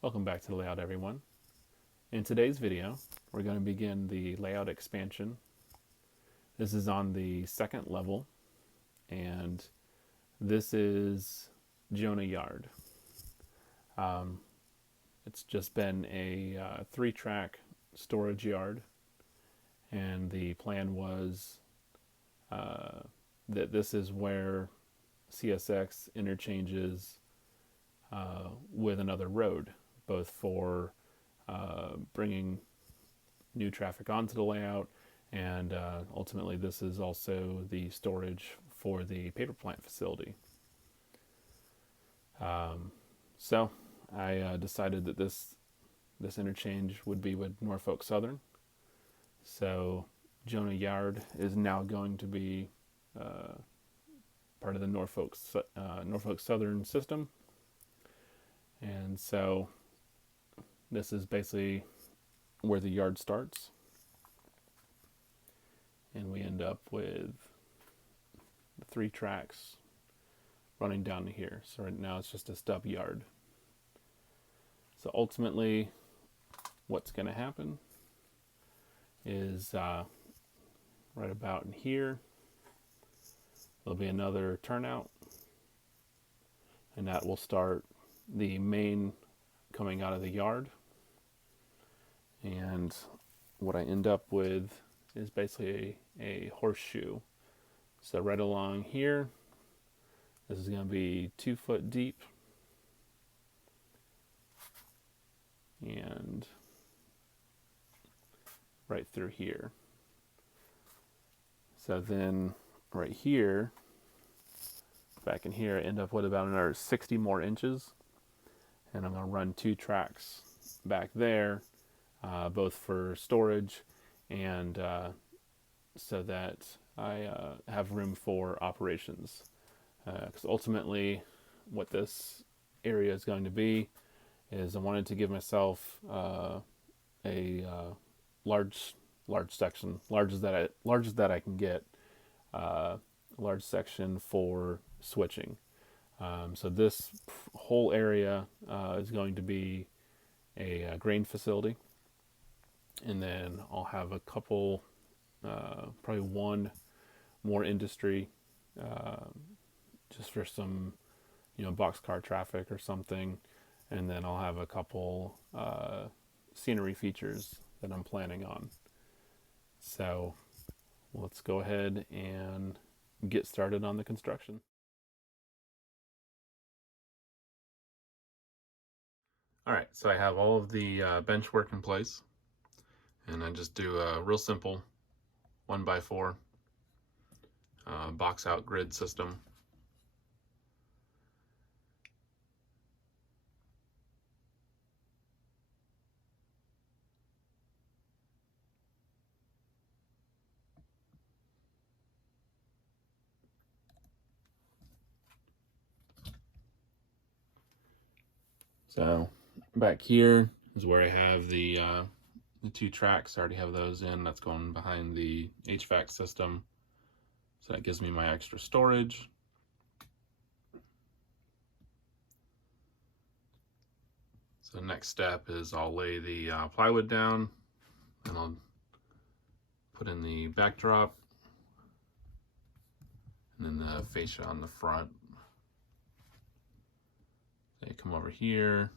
Welcome back to the layout, everyone. In today's video, we're going to begin the layout expansion. This is on the second level, and this is Jonah Yard. It's just been a 3-track storage yard, and the plan was that this is where CSX interchanges with another road, both for bringing new traffic onto the layout, and ultimately this is also the storage for the paper plant facility. So I decided that this interchange would be with Norfolk Southern. So Jonah Yard is now going to be part of the Norfolk Southern system, and so this is basically where the yard starts, and we end up with 3 tracks running down to here. So right now it's just a stub yard. So ultimately what's going to happen is right about in here there'll be another turnout, and that will start the main coming out of the yard. And what I end up with is basically a horseshoe. So right along here, this is going to be 2 foot deep, and right through here. So then right here, back in here, I end up with about another 60 more inches, and I'm going to run 2 tracks back there, both for storage and so that I have room for operations. Because ultimately what this area is going to be is I wanted to give myself a large section, large as that I can get, large section for switching. So this whole area is going to be a grain facility, and then I'll have a couple, probably one more industry, just for some, boxcar traffic or something, and then I'll have a couple scenery features that I'm planning on. So let's go ahead and get started on the construction. All right, so I have all of the bench work in place, and I just do a real simple 1x4 box out grid system. So back here is where I have the 2 tracks. I already have those in. That's going behind the HVAC system. So that gives me my extra storage. So the next step is I'll lay the plywood down, and I'll put in the backdrop, and then the fascia on the front. They come over here.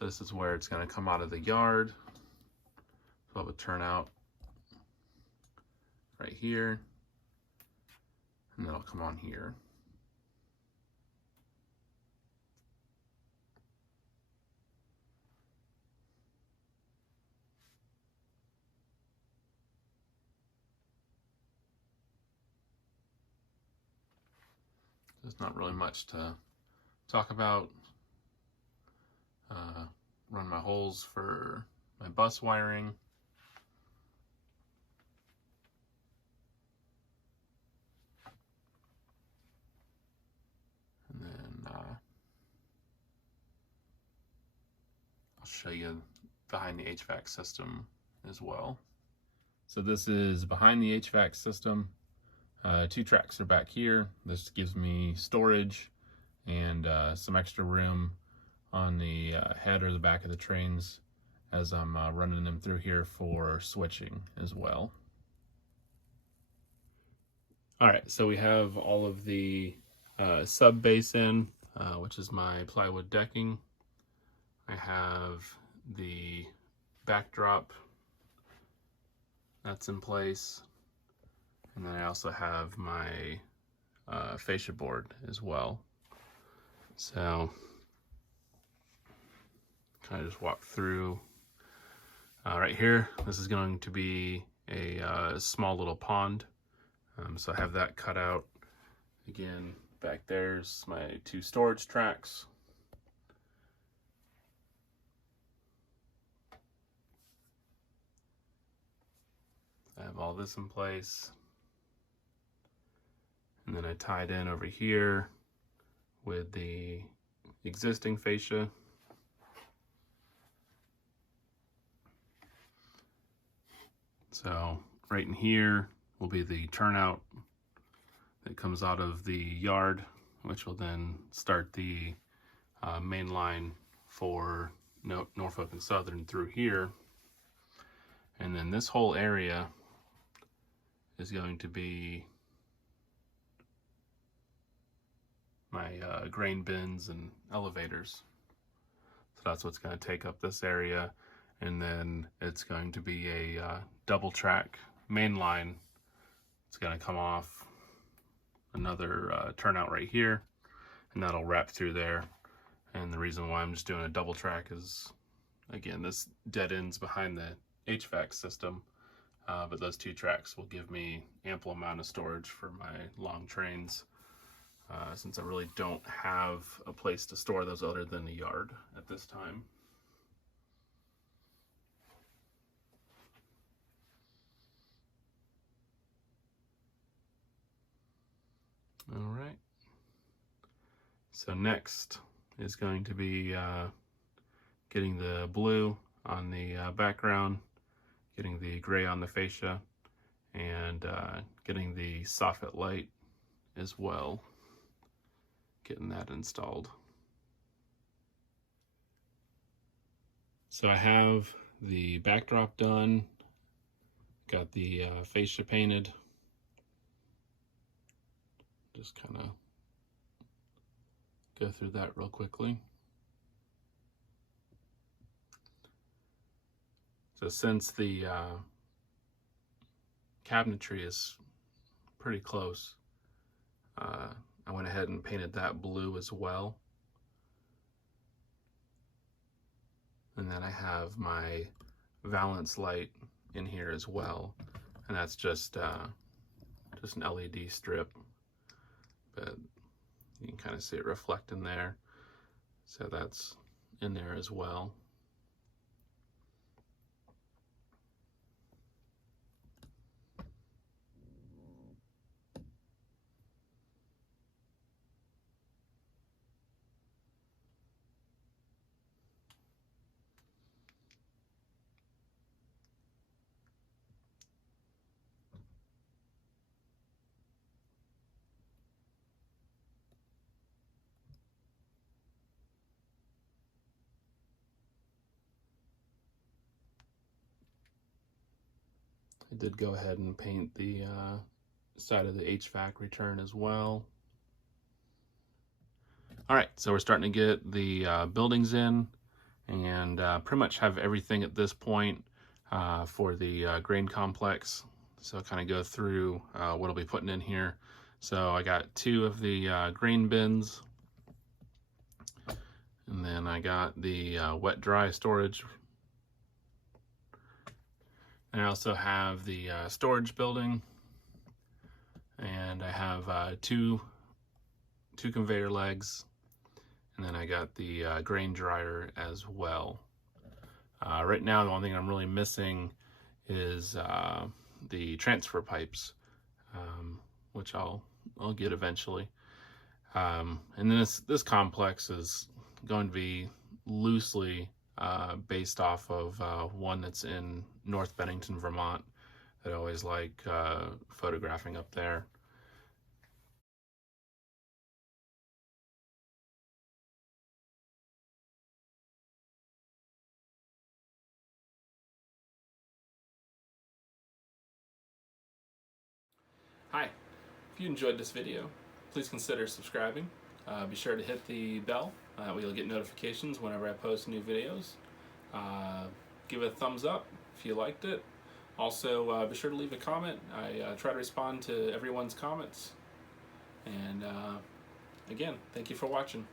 This is where it's going to come out of the yard. So it would turn out right here, and then it'll come on here. There's not really much to talk about. Run my holes for my bus wiring. And then I'll show you behind the HVAC system as well. So this is behind the HVAC system. 2 tracks are back here. This gives me storage and some extra room on the head or the back of the trains as I'm running them through here for switching as well. All right, so we have all of the sub base in, which is my plywood decking. I have the backdrop that's in place, and then I also have my fascia board as well. So kind of just walk through. Right here, this is going to be a small little pond. So I have that cut out. Again, back there's my 2 storage tracks. I have all this in place. And then I tied in over here with the existing fascia. So right in here will be the turnout that comes out of the yard, which will then start the main line for Norfolk and Southern through here. And then this whole area is going to be my grain bins and elevators. So that's what's going to take up this area. And then it's going to be a double track main line. It's going to come off another turnout right here, and that'll wrap through there. And the reason why I'm just doing a double track is, again, this dead ends behind the HVAC system, but those 2 tracks will give me ample amount of storage for my long trains, since I really don't have a place to store those other than the yard at this time. All right. So next is going to be getting the blue on the background, getting the gray on the fascia, and getting the soffit light as well, getting that installed. So I have the backdrop done, got the fascia painted. Just kind of go through that real quickly. So since the cabinetry is pretty close, I went ahead and painted that blue as well. And then I have my valance light in here as well, and that's just an LED strip, but you can kind of see it reflecting there. So that's in there as well. I did go ahead and paint the side of the HVAC return as well. All right, so we're starting to get the buildings in, and pretty much have everything at this point for the grain complex. So I'll kind of go through what I'll be putting in here. So I got 2 of the grain bins, and then I got the wet dry storage. And I also have the storage building, and I have two conveyor legs, and then I got the grain dryer as well. Right now, the only thing I'm really missing is the transfer pipes, which I'll get eventually. And then this complex is going to be loosely based off of one that's in North Bennington, Vermont, that I always like photographing up there. If you enjoyed this video, please consider subscribing. Be sure to hit the bell. You'll get notifications whenever I post new videos. Give it a thumbs up if you liked it. Also, be sure to leave a comment. I try to respond to everyone's comments. And again, thank you for watching.